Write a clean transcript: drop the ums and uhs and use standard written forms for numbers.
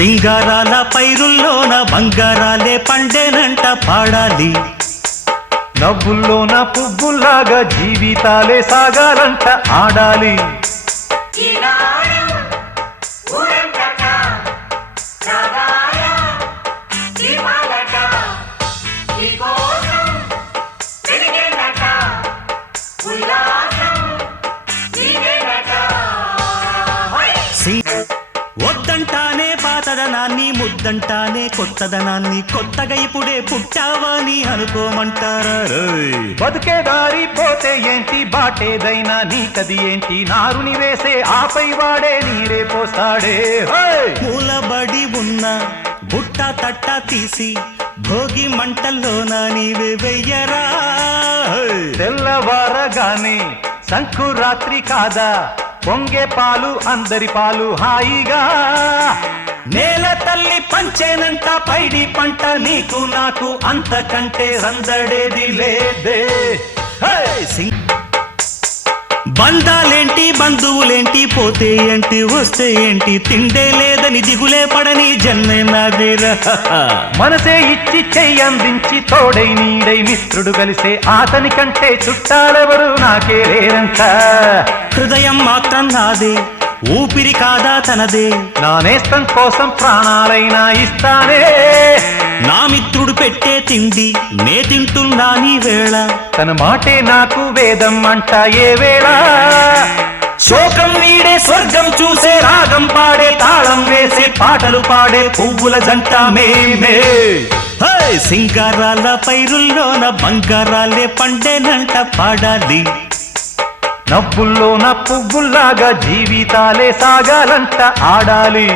సింగారాల పైరుల్లోన బంగారాలే పండేనంట పాడాలి. నవ్వుల్లోన పువ్వుల్లాగా జీవితాలే సాగాలంట ఆడాలి. వద్దంటానే పాతదనాన్ని, ముద్దంటానే కొత్తదనాన్ని, కొత్తగా ఇప్పుడే పుట్టావని అనుకోమంటారా? బతుకే దారి పోతే ఏంటి, బాటేదైనా నీకది ఏంటి, నారుని వేసే ఆపై వాడే నీరే పోస్తాడే. మూలబడి ఉన్న బుట్ట తట్ట తీసి భోగి మంటల్లోన నీవే వెయ్యరా. తెల్లవారగానే సంకురాత్రి కాదా, పొంగే పాలు అందరి పాలు హాయిగా. నేల తల్లి పంచేనంట పైడి పంట, నీకు నాకు అంతకంటే సందడేది లేదే. బంధాలేంటి బంధువులేంటి, పోతే ఏంటి వస్తే ఏంటి, తిండే లేదని దిగులే పడని జన్మే నాదేరా. మనసే ఇచ్చి చెయ్యి అందించి తోడై నీడై మిత్రుడు కలిసే అతని కంటే చుట్టాలెవరు నాకే లేరంట. హృదయం మాత్రం నాదే, ఊపిరి కాదా తనదే, నా నేస్తం కోసం ప్రాణాలైనా ఇస్తానే. నా మిత్రుడు పెట్టే తిండి నే తింటున్నా నీ వేళ, తన మాటే నాకు వేదం అంట ఏ వేళ. శోకం వీడే స్వర్గం చూసే, రాగం పాడే తాళం వేసే, పాటలు పాడే పువ్వుల జంట మేమే. సింగారాల పైరుల్లోన బంగారాలే పండేనంట పాడాలి. నవ్వుల్లోన పువ్వుల్లాగా జీవితాలే సాగాలంట ఆడాలి.